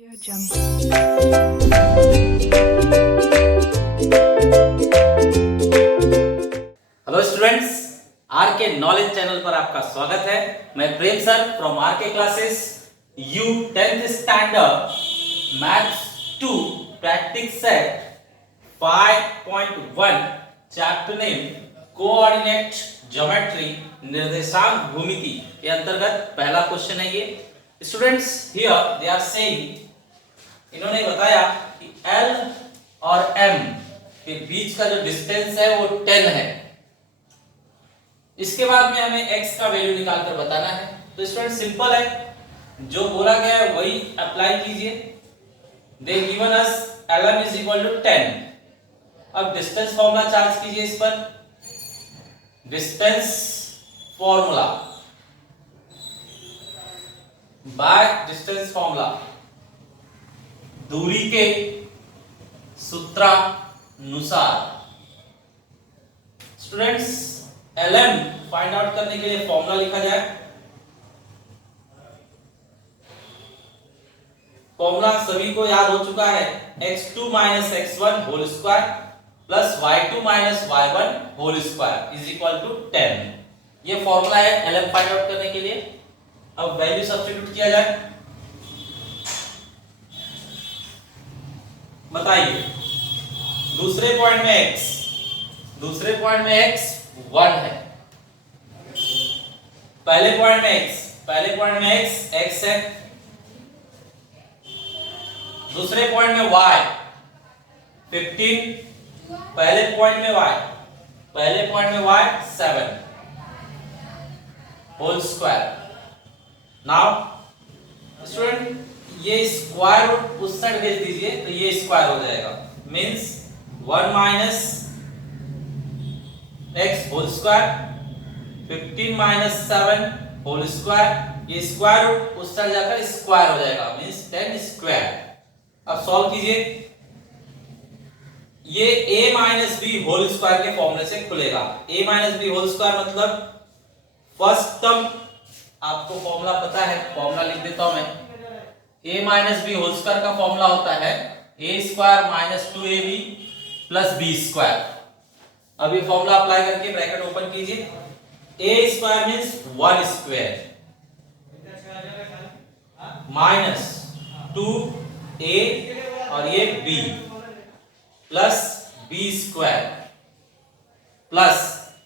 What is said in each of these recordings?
Hello students, R K knowledge channel पर आपका स्वागत है। मैं Prem sir from R K classes you 10th standard maths 2 practice set 5.1 chapter name coordinate geometry निर्देशांक भूमिति के अंतर्गत पहला क्वेश्चन है। ये students here they are saying, इन्होंने बताया कि L और M के बीच का जो डिस्टेंस है वो 10 है। इसके बाद में हमें x का वैल्यू निकाल कर बताना है। तो स्टूडेंट सिंपल है, जो बोला गया है वही अप्लाई कीजिए। They given us Lm is equal to 10। अब डिस्टेंस फॉर्मूला चार्ज कीजिए इस पर। Distance formula by distance formula, दूरी के सूत्रानुसार। स्टूडेंट्स Lm फाइंड आउट करने के लिए फॉर्मूला लिखा जाए। फॉर्मूला सभी को याद हो चुका है, x2 x1 whole square plus y2 y1 whole square is equal to 10। ये फॉर्मूला है Lm फाइंड आउट करने के लिए। अब वैल्यू सब्स्टिट्यूट किया जाए। बताइए, दूसरे पॉइंट में x 1 है, पहले पॉइंट में x है, दूसरे पॉइंट में y 15, पहले पॉइंट में y 7 whole square. Now student ये स्क्वायर रूट उस साइड भेज दीजिए तो ये स्क्वायर हो जाएगा, means 1 minus x whole square 15 7 whole square. ये स्क्वायर रूट उस साइड जाकर स्क्वायर हो जाएगा, मींस 10 स्क्वायर। अब सॉल्व कीजिए। ये a minus B whole square के फॉर्मूले से खुलेगा। a minus B whole square मतलब फर्स्ट टर्म, आपको फॉर्मूला पता है, फॉर्मूला लिख देता हूं मैं। a minus B whole square का फॉर्मूला होता है a square minus 2ab plus b square. अब ये फॉर्मूला अप्लाई करके ब्रैकेट ओपन कीजिए। a square means 1 square minus 2a और ये b plus b square plus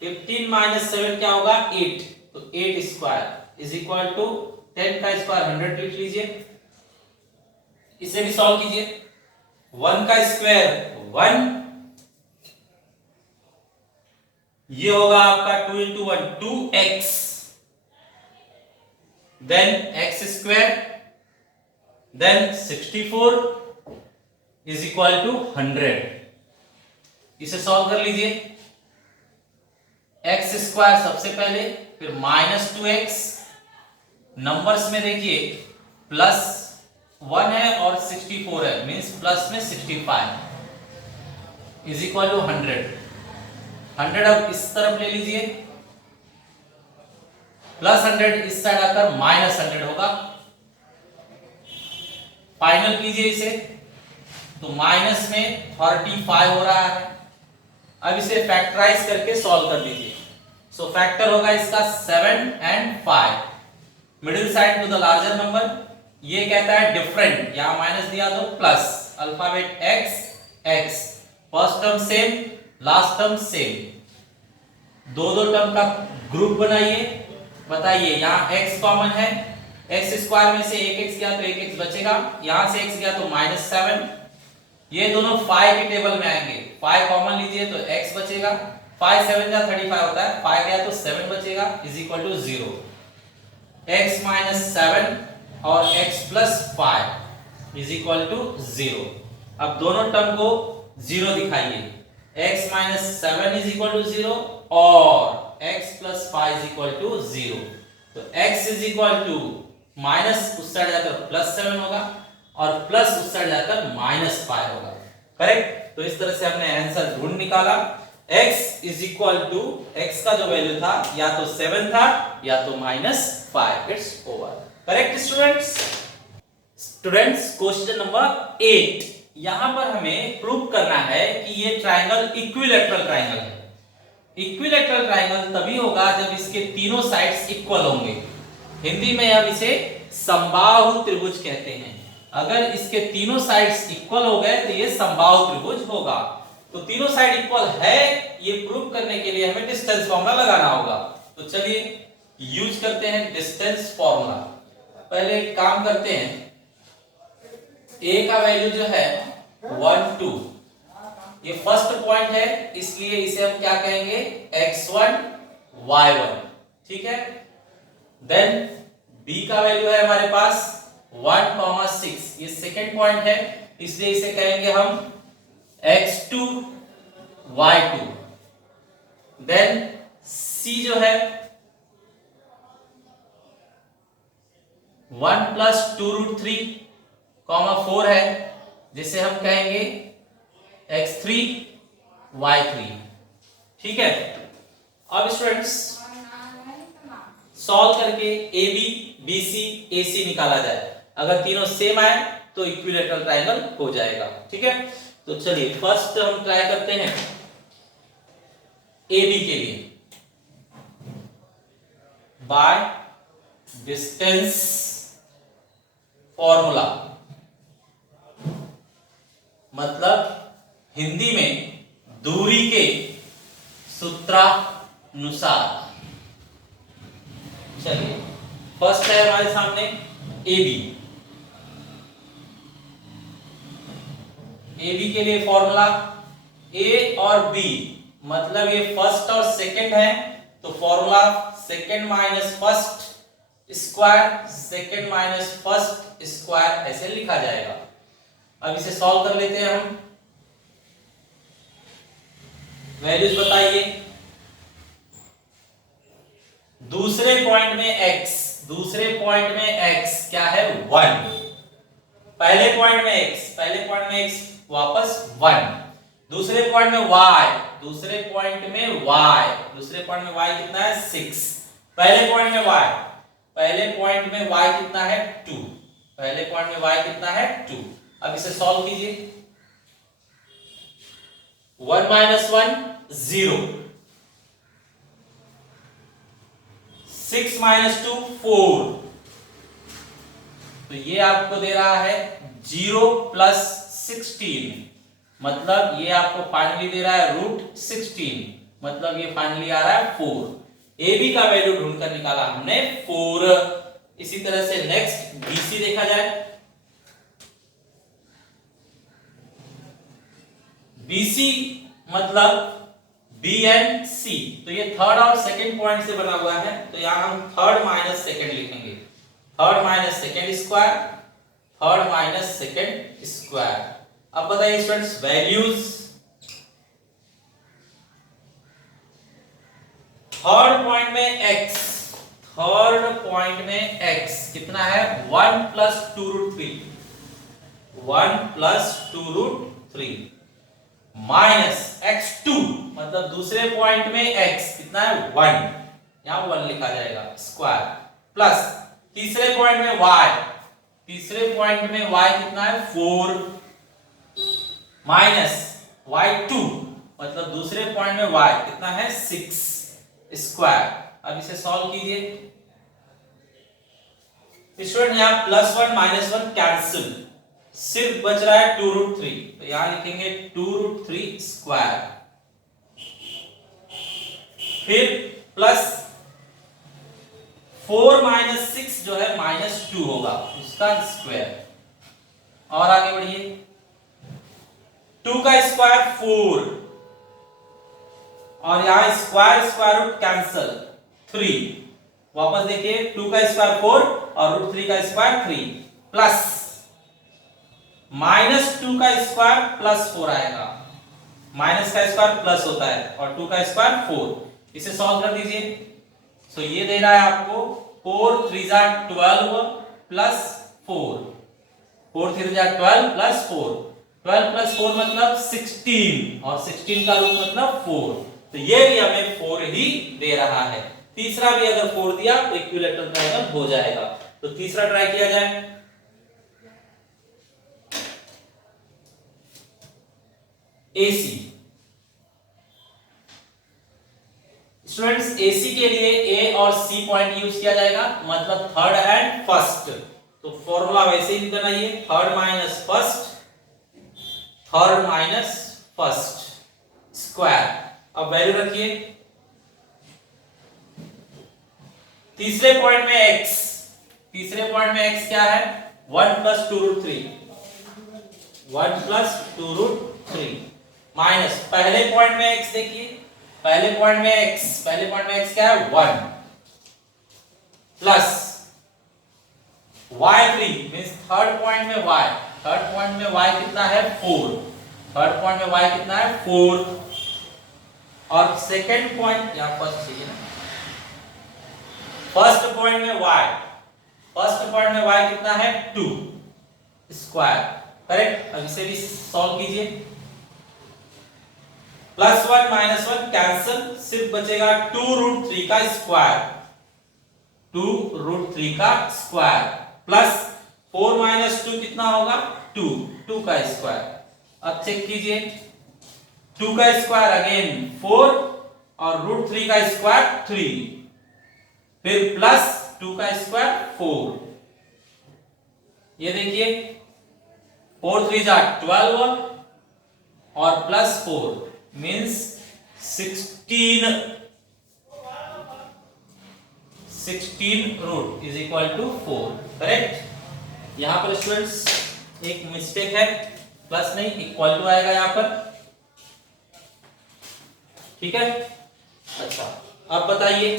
15 minus 7 क्या होगा 8, तो 8 स्क्वायर इज इक्वल टू 10 का स्क्वायर 100 लिख लीजिए। इसे भी सॉल्व कीजिए। 1 का स्क्वायर 1, ये होगा आपका 2 into 1 2x, then x square, then 64 is equal to 100। इसे सॉल्व कर लीजिए। x स्क्वायर सबसे पहले, फिर माइनस 2x, नंबर्स में देखिए प्लस 1 है और 64 है, मींस प्लस में 65 इज इक्वल टू 100। 100 अब इस तरफ ले लीजिए, प्लस 100 इस साइड आकर माइनस 100 होगा। फाइनल कीजिए इसे, तो माइनस में 35 हो रहा है। अब इसे फैक्टराइज करके सॉल्व कर दीजिए। सो फैक्टर होगा इसका 7 and 5, middle side to the larger number. ये कहता है डिफरेंट, यहां माइनस दिया तो plus, alphabet x, first term same, last term same, दो टर्म का ग्रुप बनाइए। बताइए, यहां x कॉमन है, x स्क्वायर में से एक x गया तो एक x बचेगा, यहां से x गया तो माइनस 7। ये दोनों 5 के टेबल में आएंगे, 5 कॉमन लीजिए तो x बचेगा, 5 7 जा 35 होता है, 5 गया तो 7 बचेगा is equal to 0। x minus 7 और x plus 5 is equal to 0। अब दोनों टर्म को 0 दिखाइए। x minus 7 is equal to 0 और x plus 5 is equal to 0। तो x is equal to minus उस साइड जाकर प्लस 7 होगा और प्लस उस साइड जाकर माइनस 5 होगा। करेक्ट? तो इस तरह से हमने आंसर ढूंढ निकाला। x is equal to, x का जो वैल्यू था या तो 7 था या तो -5। It's over. Correct students? Students question number 8, यहां पर हमें प्रूव करना है कि ये ट्रायंगल इक्विलैटरल ट्रायंगल है। इक्विलैटरल ट्रायंगल तभी होगा जब इसके तीनों साइड्स इक्वल होंगे। हिंदी में हम इसे समबाहु त्रिभुज कहते हैं। अगर इसके तीनों साइड्स इक्वल हो गए तो ये समबाहु त्रिभुज होगा। तो तीनों साइड इक्वल है ये प्रूव करने के लिए हमें डिस्टेंस फॉर्मूला लगाना होगा। तो चलिए यूज करते हैं डिस्टेंस फॉर्मूला। पहले एक काम करते हैं, a का वैल्यू जो है 1 2, ये फर्स्ट पॉइंट है इसलिए इसे हम क्या कहेंगे x1 y1, ठीक है। देन b का वैल्यू है हमारे पास 1 6, ये सेकेंड पॉइंट है इसलिए इसे कहेंगे हम x2 y2। देन c जो है 1 + 2√3, 4 है जिसे हम कहेंगे x3 y3, ठीक है। अब स्टूडेंट्स सॉल्व करके AB BC AC निकाला जाए। अगर तीनों सेम आए तो इक्विलैटरल ट्रायंगल हो जाएगा, ठीक है। तो चलिए फर्स्ट हम ट्राई करते हैं AB के लिए। बाय डिस्टेंस फॉर्मूला, मतलब हिंदी में दूरी के सूत्रानुसार। चलिए फर्स्ट है हमारे सामने AB। AB के लिए फॉर्मूला A और B, मतलब ये फर्स्ट और सेकंड है तो formula second minus first square, second minus first square ऐसे लिखा जाएगा। अब इसे सॉल्व कर लेते हैं हम। वैल्यूज बताइए। दूसरे पॉइंट में x, दूसरे पॉइंट में x क्या है 1, पहले पॉइंट में x वापस 1, दूसरे पॉइंट में y, दूसरे पॉइंट में y कितना है 6, पहले पॉइंट में y कितना है 2, पहले पॉइंट में y कितना है 2। अब इसे सॉल्व कीजिए। 1 - 1 0, 6 - 2 4, तो ये आपको दे रहा है 0 + 16, मतलब ये आपको फाइनली दे रहा है √16, मतलब ये फाइनली आ रहा है 4। AB का वैल्यू ढूंढकर निकाला हमने 4। इसी तरह से नेक्स्ट BC देखा जाए। BC मतलब B एंड C, तो ये थर्ड और सेकंड पॉइंट से बना हुआ है तो यहां हम थर्ड माइनस सेकंड लिखेंगे, third minus second square, third minus second square. अब बताइए स्टूडेंट्स वैल्यूज। थर्ड पॉइंट में x कितना है 1 + 2√3, 1 + 2√3 माइनस x2, मतलब दूसरे पॉइंट में x कितना है 1, यहां 1 लिखा जाएगा स्क्वायर, प्लस तीसरे पॉइंट में y, तीसरे पॉइंट में y कितना है 4, माइनस y2, मतलब दूसरे पॉइंट में y कितना है 6 स्क्वायर। अब इसे सॉल्व कीजिए। स्टूडेंट यहां +1 -1 कैंसिल, सिर्फ बच रहा है 2√3, तो यहां लिखेंगे 2√3 स्क्वायर, फिर प्लस 4 - 6 जो है -2 होगा उसका स्क्वायर। और आगे बढ़िए। 2 का स्क्वायर 4, और यहां स्क्वायर स्क्वायर रूट कैंसल 3, वापस देखिए 2 का स्क्वायर 4 और √3 का स्क्वायर 3, प्लस -2 का स्क्वायर +4 आएगा, माइनस का स्क्वायर प्लस होता है और 2 का स्क्वायर 4। इसे सॉल्व कर दीजिए। सो ये दे रहा है आपको 4 3 12 प्लस 4, 4 3 12 प्लस 4, 12 + 4 मतलब 16, और 16 का रूट मतलब 4, तो ये भी हमें 4 ही दे रहा है। तीसरा भी अगर 4 दिया तो इक्विलैटरल ट्रायंगल हो जाएगा। तो तीसरा ट्राई किया जाए। AC। स्टूडेंट्स AC के लिए A और C पॉइंट यूज किया जाएगा, मतलब थर्ड एंड फर्स्ट। तो फॉर्मूला वैसे ही बनाइए, थर्ड माइनस फर्स्ट स्क्वायर। अब वैल्यू रखिए, तीसरे पॉइंट में x क्या है, 1 + 2√3, 1 + 2√3 माइनस पहले पॉइंट में x देखिए, पहले पॉइंट में x क्या है 1 plus y3 means third point में y कितना है 4, थर्ड पॉइंट में y कितना है 4, और सेकंड पॉइंट या फर्स्ट चाहिए ना, फर्स्ट पॉइंट में y कितना है 2 स्क्वायर, करेक्ट। अब इसे भी सॉल्व कीजिए, +1 -1 कैंसिल, सिर्फ बचेगा 2√3 का स्क्वायर, 2√3 का स्क्वायर प्लस 4 - 2 कितना होगा 2 का स्क्वायर। अब चेक कीजिए, 2 का स्क्वायर अगेन 4 और √3 का स्क्वायर 3, फिर प्लस 2 का स्क्वायर 4। ये देखिए 4 3 जा 12 और plus 4 means 16 root is equal to 4, correct. यहां पर स्टूडेंट्स एक मिस्टेक है, प्लस नहीं इक्वल टू आएगा यहां पर, ठीक है। अच्छा अब बताइए,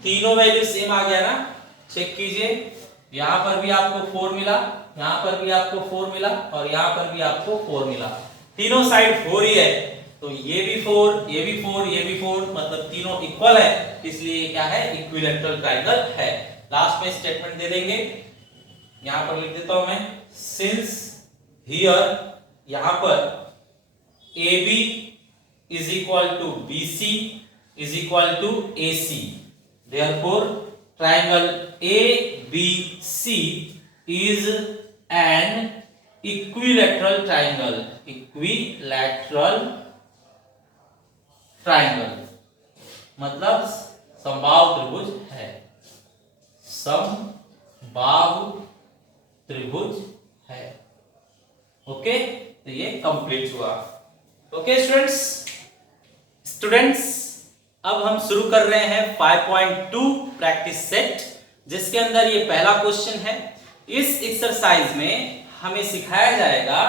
तीनों वैल्यू सेम आ गया ना, चेक कीजिए, यहां पर भी आपको 4 मिला, यहां पर भी आपको 4 मिला और यहां पर भी आपको 4 मिला, तीनों साइड 4 ही है, तो ये भी 4, ये भी 4, ये भी 4, मतलब तीनों इक्वल है, इसलिए क्या है इक्विलैटरल ट्रायंगल है। लास्ट में स्टेटमेंट दे देंगे, यहां पर लिख देता हूं मैं, सिंस हियर यहां पर AB is equal to BC is equal to AC, therefore triangle ABC is an equilateral triangle, मतलब समबाहु त्रिभुज है, समबाहु त्रिभुज है। ओके, तो ये कंप्लीट हुआ। ओके स्टूडेंट्स अब हम शुरू कर रहे हैं 5.2 प्रैक्टिस सेट, जिसके अंदर ये पहला क्वेश्चन है। इस एक्सरसाइज में हमें सिखाया जाएगा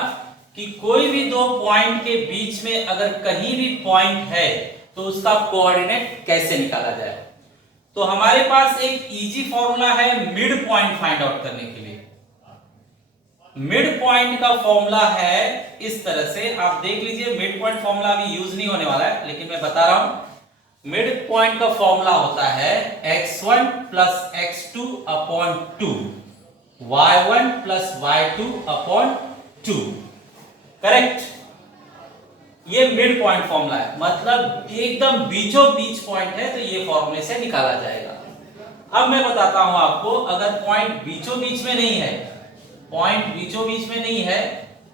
कि कोई भी दो पॉइंट के बीच में अगर कहीं भी पॉइंट है तो उसका कोऑर्डिनेट कैसे निकाला जाए। तो हमारे पास एक इजी फॉर्मूला है मिड पॉइंट फाइंड आउट करने के लिए। मिड पॉइंट का फॉर्मूला है इस तरह से, आप देख लीजिए, मिड पॉइंट फॉर्मूला अभी यूज नहीं होने वाला है, लेकिन मैं बता रहा हूं। मिड पॉइंट का फॉर्मूला होता है x1 + x2 upon 2, y1 + y2 upon 2, correct. ये मिड पॉइंट फॉर्मूला है, मतलब एकदम बीचों बीच पॉइंट है, तो ये फॉर्मूले से निकाला जाएगा। अब मैं बताता हूं आपको, अगर पॉइंट बीचों बीच में नहीं है, पॉइंट बीचों बीच में नहीं है,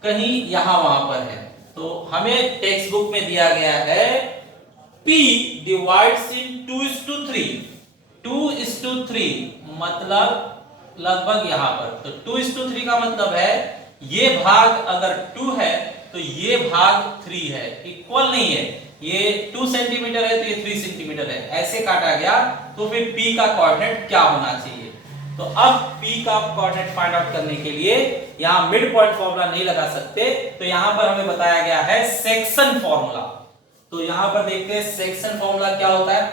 कहीं यहां वहां पर है, तो हमें टेक्स्ट बुक में दिया गया है P डिवाइड्स इन 2:3, 2:3 मतलब लगभग यहां पर, तो 2:3 का मतलब है ये भाग अगर 2 है तो ये भाग 3 है, इक्वल नहीं है, ये 2 सेंटीमीटर है तो ये 3 सेंटीमीटर है, ऐसे काटा गया, तो फिर P का कोऑर्डिनेट क्या होना चाहिए। तो अब P का कोऑर्डिनेट फाइंड आउट करने के लिए यहां मिड पॉइंट फॉर्मूला नहीं लगा सकते, तो यहां पर हमें बताया गया है सेक्शन फॉर्मूला। तो यहां पर देखते हैं सेक्शन फॉर्मूला क्या होता है।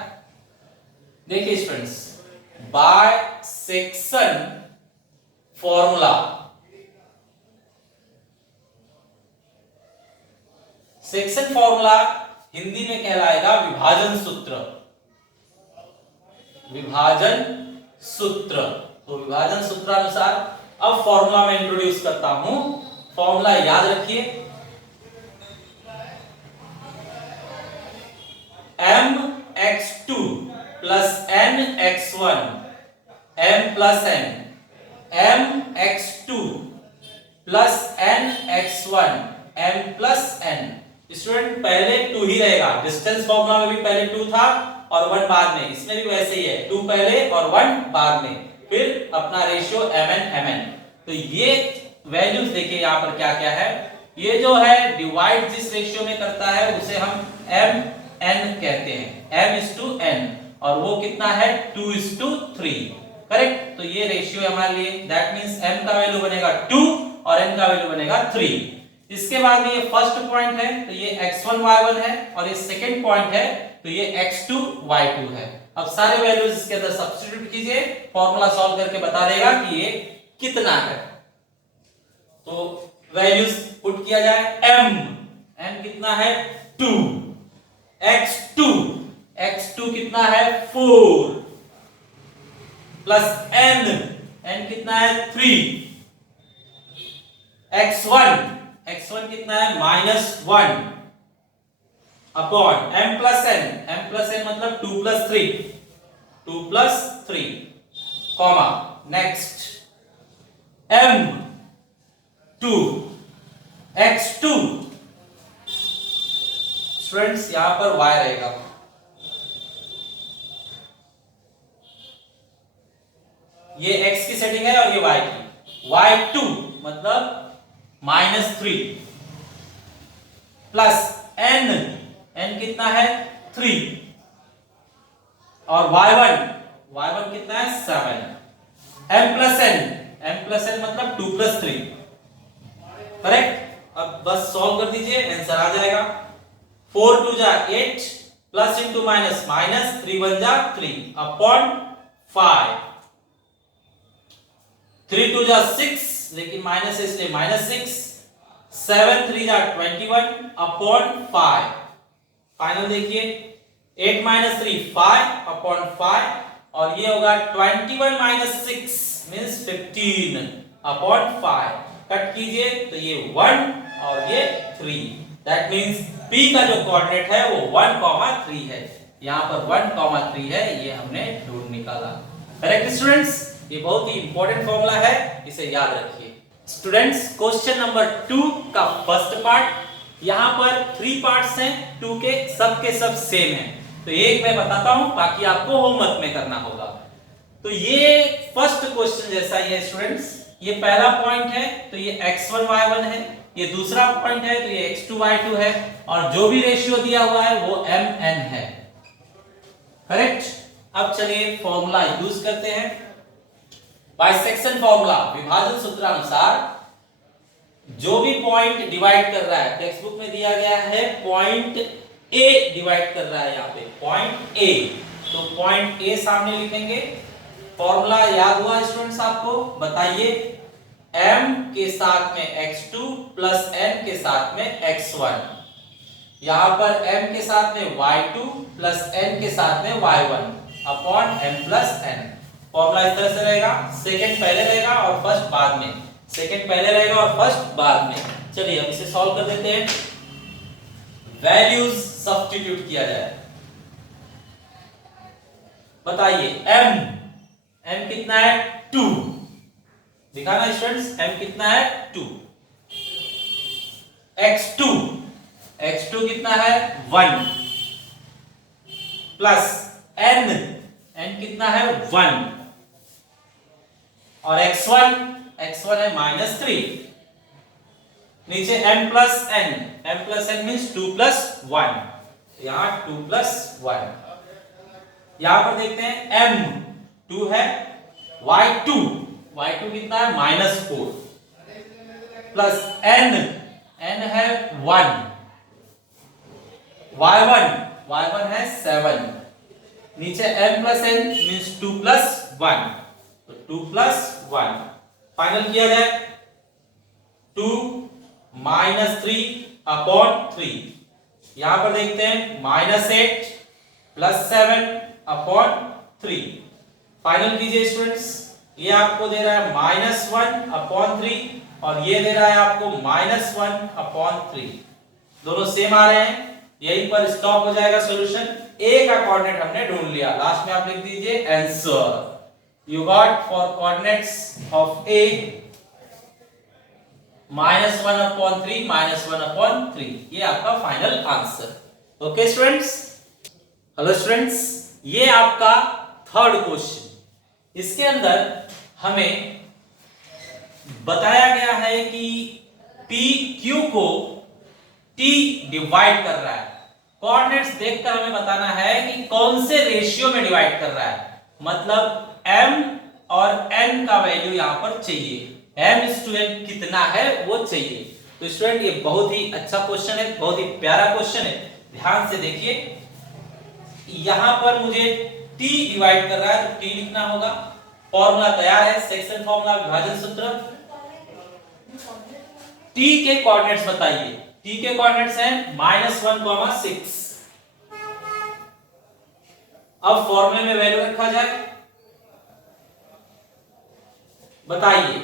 देखिए students, by section formula, section formula Hindi में कहलाएगा विभाजन सूत्र, विभाजन सूत्र। तो विभाजन सूत्रानुसार अब फॉर्मूला में इंट्रोड्यूस करता हूं। फॉर्मूला याद रखिए, mx2 + nx1 m + n, mx2 + nx1 m + n student पहले 2 ही रहेगा, डिस्टेंस फॉर्मूला में भी पहले 2 था और 1 बाद में, इसमें भी वैसे ही है, 2 पहले और 1 बाद में, फिर अपना रेशियो mn। तो ये वैल्यूज देखिए यहाँ पर क्या क्या है। ये जो है डिवाइड जिस रेशियो में करता है उसे हम mn कहते हैं, m/n, और वो कितना है 2:3, करेक्ट। तो ये रेशियो है हमारे लिए, दैट मींस m का वैल्यू बनेगा 2 और n का वैल्यू बनेगा 3। इसके बाद में ये फर्स्ट पॉइंट है तो ये x1 y1 है, और ये सेकंड पॉइंट है तो ये x2 y2 है। अब सारे वैल्यूज इसके अंदर सब्स्टिट्यूट कीजिए, फॉर्मूला सॉल्व करके बता देगा कि ये कितना है। तो वैल्यूज पुट किया जाए, m कितना है 2, x2 कितना है 4, प्लस n कितना है 3, x1 कितना है -1 अपॉन m प्लस n मतलब 2 plus 3 comma next m2 x2, students यहां पर y रहेगा, ये x की सेटिंग है और ये y की, y2 मतलब -3 प्लस n कितना है 3 और y1 कितना है 7, m प्लस n मतलब 2 प्लस 3, करेक्ट। अब बस सॉल्व कर दीजिए, आंसर आ जाएगा। 4 2 जा 8 प्लस इंटू माइनस माइनस 3 1 जा 3 अपॉन 5, 3 2 जा 6 लेकिन माइनस है इसलिए -6, 7 3 जा 21 अपॉन 5, फाइनल देखिए 8 3 5 अपॉन 5, और ये होगा 21 6 मींस 15 अपॉन 5, कट कीजिए तो ये 1 और ये 3, दैट मींस p का जो कोऑर्डिनेट है वो 1,3 है, यहां पर 1,3 है, ये हमने ढूंढ निकाला। करेक्ट स्टूडेंट्स, ये बहुत ही इंपॉर्टेंट फॉर्मूला है, इसे याद रखिए। स्टूडेंट्स क्वेश्चन नंबर 2 का फर्स्ट पार्ट, यहां पर 3 पार्ट्स हैं 2 के, सब के सब सेम हैं, तो एक मैं बताता हूं, बाकी आपको होमवर्क में करना होगा। तो ये फर्स्ट क्वेश्चन जैसा ही है स्टूडेंट्स, ये पहला पॉइंट है तो ये x1 y1 है, ये दूसरा पॉइंट है तो ये x2 y2 है, और जो भी रेशियो दिया हुआ है वो mn है, करेक्ट। अब चलिए फॉर्मूला यूज करते हैं। बाइसेक्शन फॉर्मूला, विभाजन सूत्रानुसार जो भी पॉइंट डिवाइड कर रहा है, टेक्स्ट बुक में दिया गया है पॉइंट ए डिवाइड कर रहा है, यहाँ पे पॉइंट ए, तो पॉइंट ए सामने लिखेंगे। फॉर्मूला याद हुआ स्टूडेंट्स आपको? बताइए, m के साथ में x2 प्लस n के साथ में x1, यहां पर m के साथ में y2 प्लस n के साथ में y1 upon m plus n। Formula इस तरह से रहेगा, सेकंड पहले रहेगा और फर्स्ट बाद में, सेकंड पहले रहेगा और फर्स्ट बाद में। चलिए अब इसे सॉल्व कर देते हैं, वैल्यूज सब्स्टिट्यूट किया जाए। बताइए m कितना है 2, दिखाना स्टूडेंट्स, m कितना है 2, x2 कितना है 1 प्लस n कितना है 1 और x1 है -3, नीचे m plus n means 2 plus 1, यहां 2 प्लस 1। यहां पर देखते हैं m 2 है, y2 कितना है -4 प्लस n है 1, y1 है 7, नीचे m plus n means 2 plus 1, तो 2 प्लस 1 फाइनल किया जाए, 2 -3 अपॉन 3, यहां पर देखते हैं -8 प्लस 7 अपॉन 3, फाइनल कीजिए स्टूडेंट्स। ये आपको दे रहा है -1 अपॉन 3 और ये दे रहा है आपको -1 अपॉन 3, दोनों सेम आ रहे हैं, यहीं पर स्टॉप हो जाएगा सॉल्यूशन। ए का कोऑर्डिनेट हमने ढूंढ लिया, लास्ट में आप लिख दीजिए answer. You got for coordinates of A -1/3 -1/3, ये आपका final answer. Okay students, hello students, ये आपका थर्ड क्वेश्चन। इसके अंदर हमें बताया गया है कि पी क्यू को टी डिवाइड कर रहा है। कोऑर्डिनेट्स देखकर हमें बताना है कि कौन से रेशियो में डिवाइड कर रहा है, मतलब m और n का वैल्यू यहां पर चाहिए। m/n कितना है वो चाहिए। तो स्टूडेंट ये बहुत ही अच्छा क्वेश्चन है, बहुत ही प्यारा क्वेश्चन है। ध्यान से देखिए, यहां पर मुझे t डिवाइड कर रहा है तो t लिखना होगा। फॉर्मूला तैयार है, सेक्शन फॉर्मूला, विभाजन सूत्र। t के कोऑर्डिनेट्स बताइए। t के कोऑर्डिनेट्स हैं -1,6। अब फॉर्मूले में वैल्यू रखा जाए, बताइए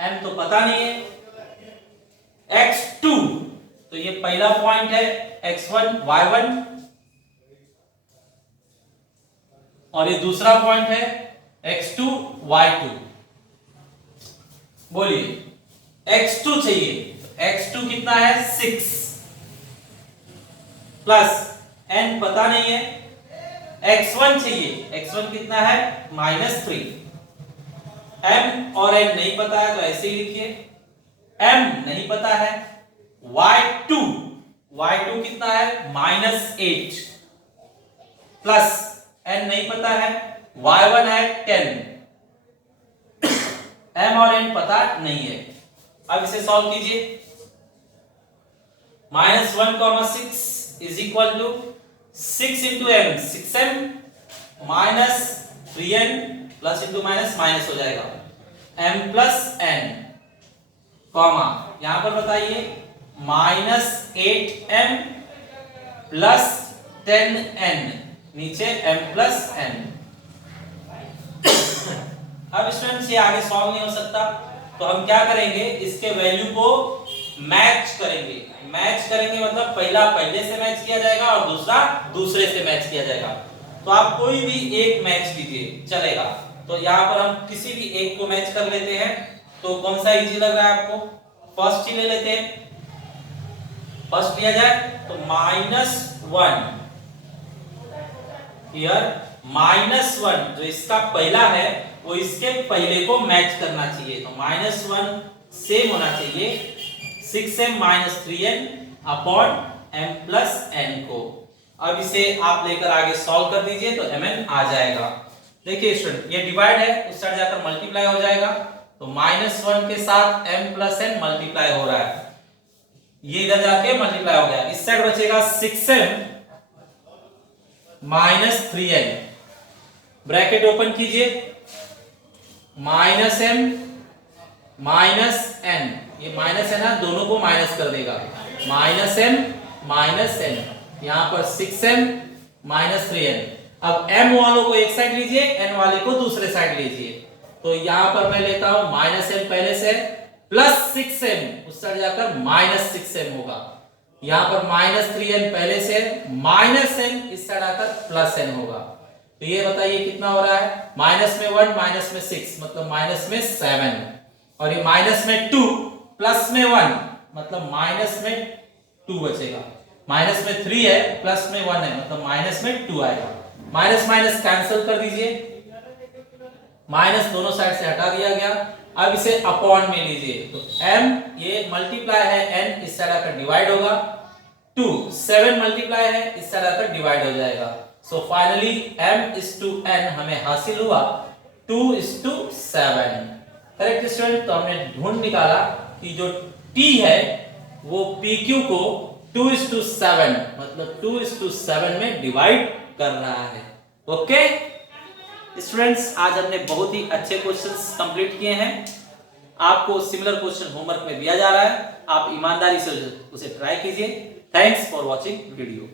m तो पता नहीं है, x2 तो ये पहला पॉइंट है, x1 y1, और ये दूसरा पॉइंट है x2 y2। बोलिए x2 चाहिए, x2 कितना है 6, प्लस n पता नहीं है। x1 चाहिए, x1 कितना है -3। m और n नहीं पता है तो ऐसे ही लिखिए, m नहीं पता है। y2 कितना है -8, प्लस n नहीं पता है, y1 है 10, m और n पता नहीं है। अब इसे सॉल्व कीजिए। -1,6 is equal to 6 into m, 6m minus 3n plus into minus minus हो जाएगा, m प्लस n, कॉमा यहां पर बताइए -8m प्लस 10n, नीचे m प्लस n। अब स्टूडेंट्स ये आगे सॉल्व नहीं हो सकता, तो हम क्या करेंगे, इसके वैल्यू को मैच करेंगे। मैच करेंगे मतलब पहला पहले से मैच किया जाएगा और दूसरा दूसरे से मैच किया जाएगा। तो आप कोई भी एक मैच कीजिए चलेगा। तो यहाँ पर हम किसी भी एक को मैच कर लेते हैं। तो कौन सा इजी लग रहा है आपको, फर्स्ट ही ले लेते हैं। फर्स्ट लिया जाए तो -1 हियर, -1 जो इसका पहला है वो इसके पहले को मैच करना चाहिए। तो -1 सेम होना चाहिए 6m - 3n upon m plus n को। अब इसे आप लेकर आगे सॉल्व कर दीजिए तो mn आ जाएगा। देखिए स्टूडेंट, ये डिवाइड है, उस साइड जाकर मल्टीप्लाई हो जाएगा। तो -1 के साथ m प्लस n मल्टीप्लाई हो रहा है, ये इधर जाके मल्टीप्लाई हो गया। इस साइड बचेगा 6m minus 3n, bracket open कीजिए, -m माइनस n, ये माइनस है ना, दोनों को माइनस कर देगा, -m माइनस n, यहां पर 6m माइनस 3n। अब m वालों को एक साइड लीजिए, n वाले को दूसरे साइड लीजिए। तो यहां पर मैं लेता हूं -m पहले से, प्लस 6m, उस साइड जाकर -6m होगा। यहां पर -3n पहले से, -n इस साइड आकर +n होगा। तो ये बताइए कितना हो रहा है, माइनस में 1 माइनस में 6 मतलब माइनस में 7, और ये माइनस में 2 प्लस में 1 मतलब माइनस में 2 बचेगा। माइनस में 3 है, प्लस में 1 है मतलब माइनस में 2 आएगा। माइनस माइनस कैंसिल कर दीजिए, माइनस दोनों साइड से हटा दिया गया। अब इसे अपॉन में लीजिए, तो m ये मल्टीप्लाई है, n इस साइड आकर डिवाइड होगा, 2 7 मल्टीप्लाई है, इस साइड आकर डिवाइड हो जाएगा। सो फाइनली m/n हमें हासिल हुआ 2/7। करेक्ट स्टूडेंट, तो हमने ढूंढ निकाला कि जो t है वो pq को 2/7 मतलब 2/7 में डिवाइड कर रहा है। ओके स्टूडेंट्स, आज हमने बहुत ही अच्छे क्वेश्चंस कंप्लीट किए हैं। आपको सिमिलर क्वेश्चन होमवर्क में दिया जा रहा है, आप ईमानदारी से उसे ट्राई कीजिए। Thanks for watching video.